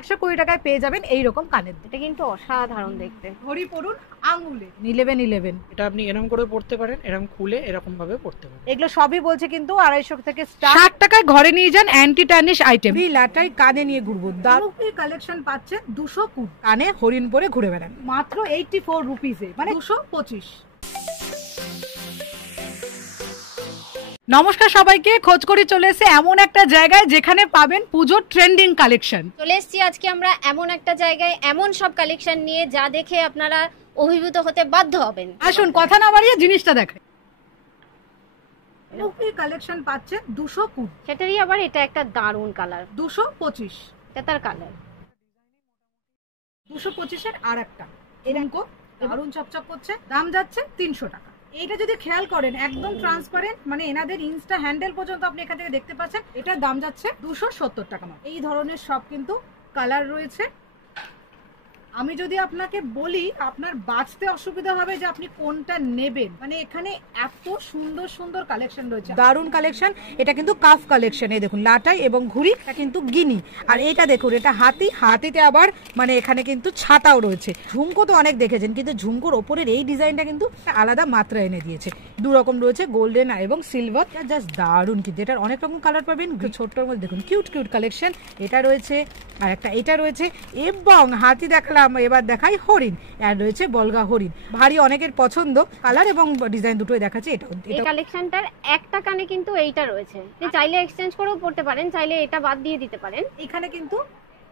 120 টাকায় পেয়ে যাবেন এইরকম কানের দুল। এটা কিন্তু অসাধারণ দেখতে। ঘড়ি পরুন আঙুলে 1111, এটা আপনি এরকম করে পড়তে পারেন, এরকম খুলে এরকম ভাবে পড়তে পারেন। এগুলো সবই বলছে কিন্তু 250 থেকে স্টার্ট। 60 টাকায় ঘরে নিয়ে যান অ্যান্টি টার্নিশ আইটেম। এই লাটাই কানে নিয়ে ঘুরবো, দারুণ কালেকশন পাচ্ছেন 200 কানে হরিণ পরে ঘুরে বেড়ান মাত্র 84 রুপিসে, মানে 225। নমস্কার সবাইকে, খোঁজ করে চলে এসে এমন একটা জায়গায় যেখানে পাবেন পুজোর ট্রেন্ডিং কালেকশন। চলে এসেছি আজকে আমরা এমন একটা জায়গায় এমন সব কালেকশন নিয়ে যা দেখে আপনারা অভিভূত হতে বাধ্য হবেন। আসুন কথা না বাড়িয়ে জিনিসটা দেখেন। এই কালেকশন পাচ্ছেন 200, সেটারই আবার এটা একটা দারুণ কালার, 225। এটা তার কালার 225 এর আর একটা এরকম দারুণ চকচক করছে, দাম যাচ্ছে 300 টাকা। এইটা যদি খেয়াল করেন একদম ট্রান্সপারেন্ট, মানে এনাদের ইনস্টা হ্যান্ডেল পর্যন্ত আপনি এখান থেকে দেখতে পাচ্ছেন। এটার দাম যাচ্ছে 270 টাকা। এই ধরনের সব কিন্তু কালার রয়েছে। আমি যদি আপনাকে বলি আপনার বাঁচতে অসুবিধা হবে যে আপনি কোনটা নেবেন, মানে এখানে এত সুন্দর সুন্দর কালেকশন রয়েছে, দারুণ কালেকশন। এটা কিন্তু কাফ কালেকশন, এই দেখুন লাটাই এবং ঘুড়ি, এটা কিন্তু গিনি। আর এটা দেখুন এটা হাতি, হাতিতে আবার মানে এখানে কিন্তু ছাতাও রয়েছে। ঝুমকো তো অনেক দেখেছেন, কিন্তু ঝুমকোর ওপরের এই ডিজাইনটা কিন্তু আলাদা মাত্রা এনে দিয়েছে। দু রকম রয়েছে, গোল্ডেন এবং সিলভার, জাস্ট দারুণ। কিন্তু এটার অনেক রকম কালার পাবেন। ছোট্টর মধ্যে দেখুন কিউট কিউট কালেকশন। এটা রয়েছে আর একটা এটা রয়েছে, এবং হাতি দেখালাম, এবার দেখাই হরিণ। আর রয়েছে বলগা হরিণ, ভারী অনেকের পছন্দ। কালার এবং ডিজাইন দুটোই দেখাচ্ছে। এটা এই কালেকশনটার একটা কানে কিন্তু এইটা রয়েছে, আপনি চাইলে এক্সচেঞ্জ করেও পড়তে পারেন, চাইলে এটা বাদ দিয়ে দিতে পারেন। এখানে কিন্তু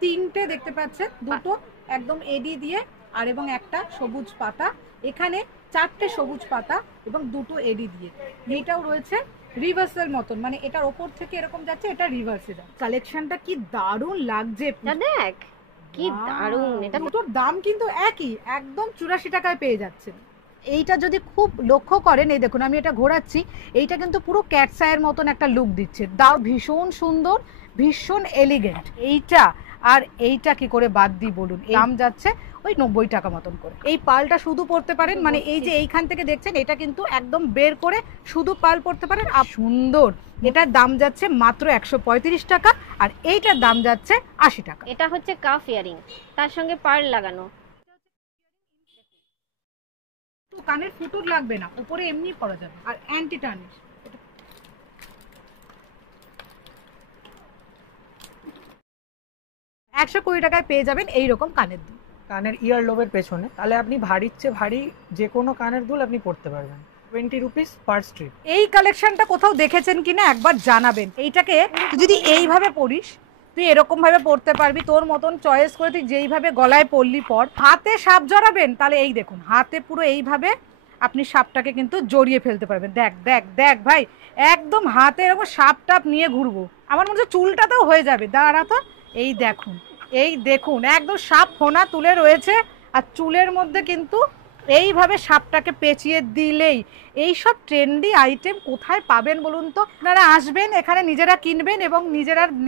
তিনটে দেখতে পাচ্ছেন, দুটো একদম এডি দিয়ে আর এবং একটা সবুজ পাতা। এখানে চারটে সবুজ পাতা এবং দুটো এডি দিয়ে। এটাও রয়েছে রিভার্সাল মতন, মানে এটার ওপর থেকে এরকম যাচ্ছে, এটা রিভার্সে যাচ্ছে। কালেকশনটা কি দারুণ লাগছে, দেখ কি দারুণ। এটা দুটোর দাম কিন্তু একই, একদম 84 টাকায় পেয়ে যাচ্ছেন। এইটা যদি খুব লক্ষ্য করেন, এই দেখুন আমি এটা ঘোরাচ্ছি, এইটা কিন্তু পুরো ক্যাটসাইয়ের মতন একটা লুক দিচ্ছে। দাও ভীষণ সুন্দর, ভীষণ এলিগেন্ট। এইটা আর এইটা কি করে বাদ দিই বলুন। দাম যাচ্ছে ওই 90 টাকা মতন করে। এই পালটা শুধু পড়তে পারেন, মানে এই যে এইখান থেকে দেখছেন এটা কিন্তু একদম বের করে শুধু পাল পড়তে পারেন। আর সুন্দর, এটার দাম যাচ্ছে মাত্র 135 টাকা, আর এইটার দাম যাচ্ছে 80 টাকা। এটা হচ্ছে কাফ ইয়ারিং, তার সঙ্গে পার্ল লাগানো। তো কানের ফুটুর লাগবে না, উপরে এমনি পরা যাবে। আর অ্যান্টি টার্নিশ, 120 টাকায় পেয়ে যাবেন এইরকম কানের দুল। কানের ইয়ার লোবের পেছনে, তাহলে আপনি ভারীর চেয়ে ভারী যে কোনো কানের দুল আপনি পড়তে পারবেন। 20 রুপিস পার স্ট্রিপ। এই কালেকশনটা কোথাও দেখেছেন কিনা একবার জানাবেন। এইটাকে যদি এইভাবে পরিস, তুই এরকম ভাবে পড়তে পারবি, তোর মতন চয়েস করে তুই যেইভাবে গলায় পরলি পর। হাতে সাপ জড়াবেন, তাহলে এই দেখুন হাতে পুরো এইভাবে আপনি সাপটাকে কিন্তু জড়িয়ে ফেলতে পারবেন। দেখ দেখ দেখ ভাই, একদম হাতে এরকম সাপ টাপ নিয়ে ঘুরবো, আমার মনে হচ্ছে চুলটাতেও হয়ে যাবে। দাঁড়া তো, এই দেখুন, এই দেখুন একদম সাপ ফোনা তুলে রয়েছে, আর চুলের মধ্যে কিন্তু এইভাবে সাপটাকে পেঁচিয়ে দিলেই। এই সব ট্রেন্ডি আইটেম কোথায় পাবেন বলুন তো? আপনারা আসবেন এখানে, নিজেরা কিনবেন এবং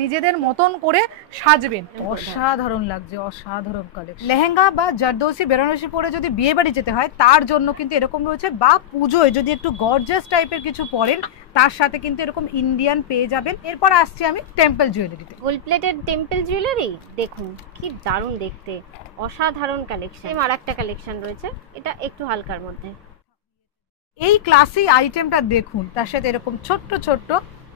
নিজেদের মতন করে সাজবেন। অসাধারণ লাগছে, অসাধারণ কালেকশন। লেহেঙ্গা বা জারদোসি বেনারসি পরে যদি বিয়ে বাড়ি যেতে হয় তার জন্য কিন্তু এরকম রয়েছে, বা পুজোয় যদি একটু গর্জাস টাইপের কিছু পরেন তার সাথে কিন্তু এরকম ইন্ডিয়ান পেয়ে যাবেন। এরপর আসছি আমি টেম্পল জুয়েলারিতে। গোল্ড প্লেটেড টেম্পল জুয়েলারি দেখুন কি দারুণ দেখতে, অসাধারণ কালেকশন। আর একটা কালেকশন রয়েছে, এটা একটু হালকার মধ্যে। এই ক্লাসি আইটেমটা দেখুন, তার সাথে এরকম ছোট্ট ছোট্ট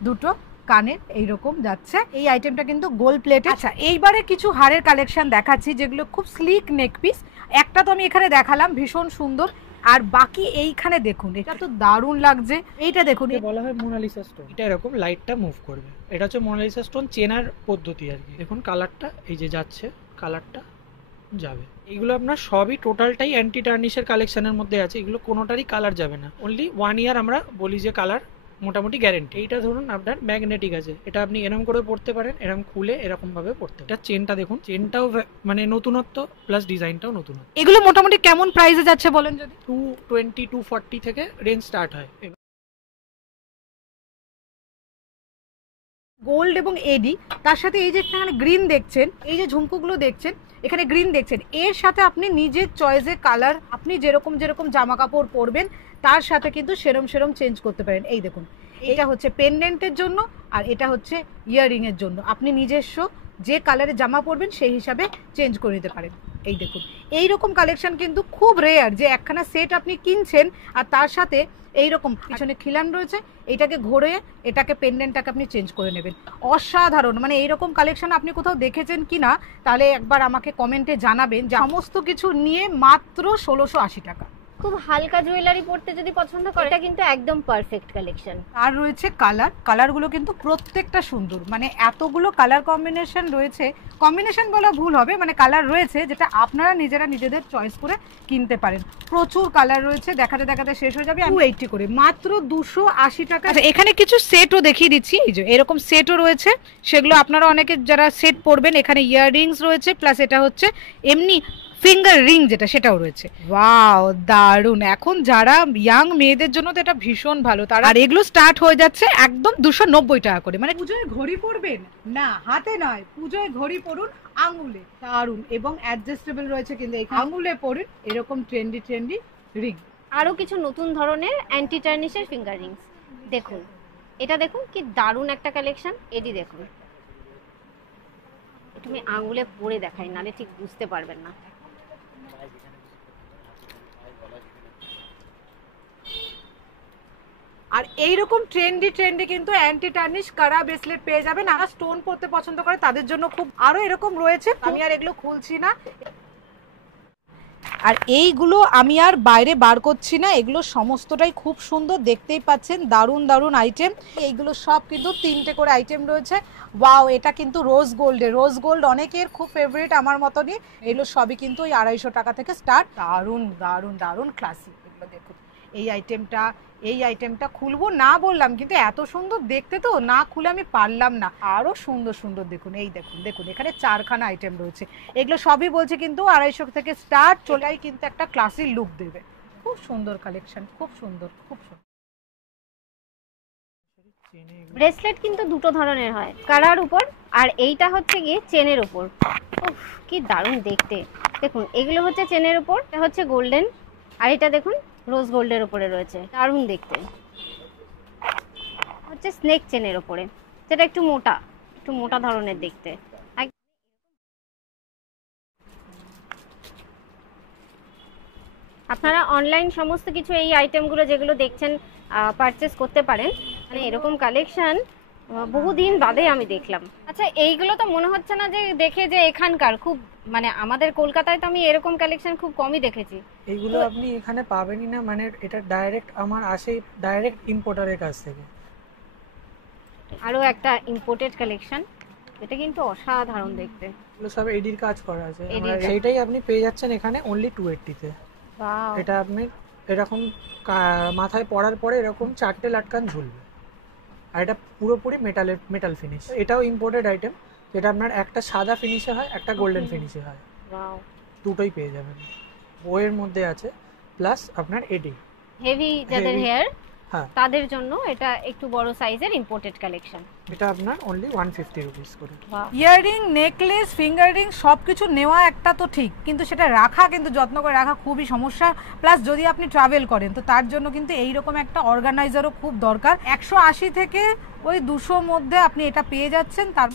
দুটো কানের এইরকম যাচ্ছে। এই আইটেমটা কিন্তু গোল্ড প্লেটে। আচ্ছা, এইবারে কিছু হারের কালেকশন দেখাচ্ছি যেগুলো খুব স্লিক নেক পিস। একটা তো আমি এখানে দেখালাম, ভীষণ সুন্দর। আর বাকি এইখানে দেখুন, এটা তো দারুণ লাগছে। এইটা দেখুন, বলা হয় মোনালিসা স্টোন। এটা এরকম লাইটটা মুভ করবে, এটা হচ্ছে মোনালিসা স্টোন চেনার পদ্ধতি আর কি। দেখুন কালারটা এই যে যাচ্ছে, কালারটা যাবে। এগুলো আপনার সবই টোটালটাই অ্যান্টি টার্নিশের কালেকশনের মধ্যে আছে। এগুলো কোনোটারই কালার যাবে না, অনলি 1 ইয়ার আমরা বলি যে কালার মোটামুটি গ্যারেন্টি। এইটা ধরুন আপনার ম্যাগনেটিক আছে, এটা আপনি এরকম করে পড়তে পারেন, এরকম খুলে এরকম ভাবে পড়তে পারেন। এটা চেনটা দেখুন, চেনটাও মানে নতুনত্ব প্লাস ডিজাইনটাও নতুন। এগুলো মোটামুটি কেমন প্রাইসে যাচ্ছে বলেন যদি? 220 240 থেকে রেঞ্জ স্টার্ট হয়। গোল্ড এবং এডি, তার সাথে এই যে এখানে গ্রিন দেখছেন, এই যে ঝুমকুগুলো দেখছেন এখানে গ্রিন দেখছেন, এর সাথে আপনি নিজের চয়েসে কালার, আপনি যেরকম যেরকম জামা কাপড় পরবেন তার সাথে কিন্তু সেরম সেরম চেঞ্জ করতে পারেন। এই দেখুন, এটা হচ্ছে পেন্ডেন্টের জন্য আর এটা হচ্ছে ইয়াররিং এর জন্য। আপনি নিজস্ব যে কালারে জামা পরবেন সেই হিসাবে চেঞ্জ করে নিতে পারেন। এই দেখুন এইরকম কালেকশন কিন্তু খুব রেয়ার, যে একখানা সেট আপনি কিনছেন আর তার সাথে এইরকম পিছনে খিলান রয়েছে, এটাকে ঘোরে এটাকে পেন্ডেন্টটাকে আপনি চেঞ্জ করে নেবেন। অসাধারণ, মানে এইরকম কালেকশন আপনি কোথাও দেখেছেন কি না তাহলে একবার আমাকে কমেন্টে জানাবেন। সমস্ত কিছু নিয়ে মাত্র 1680 টাকা। খুব হালকা জুয়েলারি পরতে যদি পছন্দ করে এটা কিন্তু একদম পারফেক্ট কালেকশন। আর রয়েছে কালারগুলো কিন্তু প্রত্যেকটা সুন্দর, মানে এতগুলো কালার কম্বিনেশন রয়েছে, কম্বিনেশন বলা ভুল হবে, মানে কালার রয়েছে যেটা আপনারা নিজেরা নিজেদের চয়েস করে কিনতে পারেন। প্রচুর কালার রয়েছে, দেখাতে দেখাতে শেষ হয়ে যাবে। 280 করে, মাত্র 280 টাকা। আচ্ছা, এখানে কিছু সেটও দেখিয়ে দিচ্ছি, এই যে এরকম সেটও রয়েছে, সেগুলো আপনারা অনেকে যারা সেট পরবেন, এখানে ইয়াররিংস রয়েছে, প্লাস এটা হচ্ছে এমনি ফিঙ্গার রিং যেটা সেটাও রয়েছে। ওয়াও, দারুন। এখন যারা ইয়াং মেয়েদের জন্য তো এটা ভীষণ ভালো, তারা আর এগুলো স্টার্ট হয়ে যাচ্ছে একদম 290 টাকা করে। মানে পুজোয় ঘড়ি পরবেন না, হাতে নয়, পুজোয় ঘড়ি পরুন আঙুলে, দারুন। এবং অ্যাডজাস্টেবল রয়েছে, কিন্তু এই আঙুলে পরুন এরকম ট্রেন্ডি রিং। আরো কিছু নতুন ধরনের অ্যান্টি টার্নিশের ফিঙ্গার রিংস দেখুন, এটা দেখুন কি দারুণ একটা কালেকশন। এটি দেখুন, তুমি আঙুলে পরে দেখাই, নালে ঠিক বুঝতে পারবেন না। আর এইরকম ট্রেন্ডি কিন্তু অ্যান্টি টার্নিশ কারা ব্রেসলেট পেয়ে যাবেন। আর স্টোন পরতে পছন্দ করে তাদের জন্য খুব আরো এরকম রয়েছে, আমি আর এগুলো খুলছি না। আর এইগুলো আমি আর বাইরে বার করছি না, এগুলো সমস্তটাই খুব সুন্দর, দেখতেই পাচ্ছেন দারুণ আইটেম। এইগুলো সব কিন্তু 3টে করে আইটেম রয়েছে। ওয়াও, এটা কিন্তু রোজ গোল্ড অনেকের খুব ফেভারিট, আমার মতনই। এগুলো সবই কিন্তু ওই 250 টাকা থেকে স্টার্ট। দারুণ ক্লাসিক। এগুলো দেখুন, এই আইটেমটা খুলবো না বললাম, কিন্তু এত সুন্দর দেখতে তো না খুলে আমি পারলাম না। আরো সুন্দর দেখুন, এই দেখুন এখানে 4খানা আইটেম রয়েছে। এগুলো সবই বলছে কিন্তু 250 থেকে স্টার্ট, চলেই কিন্তু একটা ক্লাসি লুক দেবে। খুব সুন্দর কালেকশন, খুব সুন্দর। ব্রেসলেট কিন্তু দুটো ধরনের হয়, কালার উপর, আর এইটা হচ্ছে গিয়ে চেনের উপর। উফ, কি দারুণ দেখতে। দেখুন, এগুলো হচ্ছে চেনের উপর, এটা হচ্ছে গোল্ডেন, আর এটা দেখুন রোজ গোল্ডের উপরে রয়েছে, দারুণ দেখতে। হচ্ছে স্নেক চেনের উপরে, যেটা একটু মোটা ধরনের দেখতে। আপনারা অনলাইন সমস্ত কিছু এই আইটেমগুলো যেগুলো দেখছেন পারচেস করতে পারেন। মানে এরকম কালেকশন বহুদিন বাদে আমি দেখলাম। আচ্ছা, এইগুলো তো মনে হচ্ছে না যে দেখে যে এখানকার, খুব মানে আমাদের কলকাতায় তো আমি এরকম কালেকশন খুব কমই দেখেছি। এইগুলো আপনি এখানে পাবেনই না, মানে এটা ডাইরেক্ট আমার আসে ডাইরেক্ট ইম্পোর্টারের কাছ থেকে। আরো একটা ইম্পোর্টেড কালেকশন, এটা কিন্তু অসাধারণ দেখতে। এগুলো সব এডির কাজ করা আছে, সেইটাই আপনি পেয়ে যাচ্ছেন এখানে অনলি 280 তে। এটা আপনি এরকম মাথায় পরার পরে এরকম 4টে লাটকান ঝুলবে, আর এটা পুরোপুরি মেটাল ফিনিশ। এটাও ইম্পোর্টেড আইটেম, যেটা আপনার একটা সাদা ফিনিশে হয়, একটা গোল্ডেন ফিনিশে হয়। দুটোই পেয়ে যাবেন, বইয়ের মধ্যে আছে, প্লাস আপনার এডি হেভি যাদের হেয়ার হ্যাঁ তাদের জন্য এটা একটু বড় সাইজের ইম্পোর্টেড কালেকশন। এটা আপনার অনলি 150 রুপিস করে। ইয়াররিং, নেকলেস, ফিঙ্গার রিং সবকিছু নেওয়া একটা তো ঠিক, কিন্তু সেটা রাখা, কিন্তু যত্ন করে রাখা খুবই সমস্যা। প্লাস যদি আপনি ট্রাভেল করেন তো তার জন্য কিন্তু এইরকম একটা অর্গানাইজারও খুব দরকার। 180 থেকে ওই 200 মধ্যে আপনি এটা পেয়ে যাচ্ছেন। তার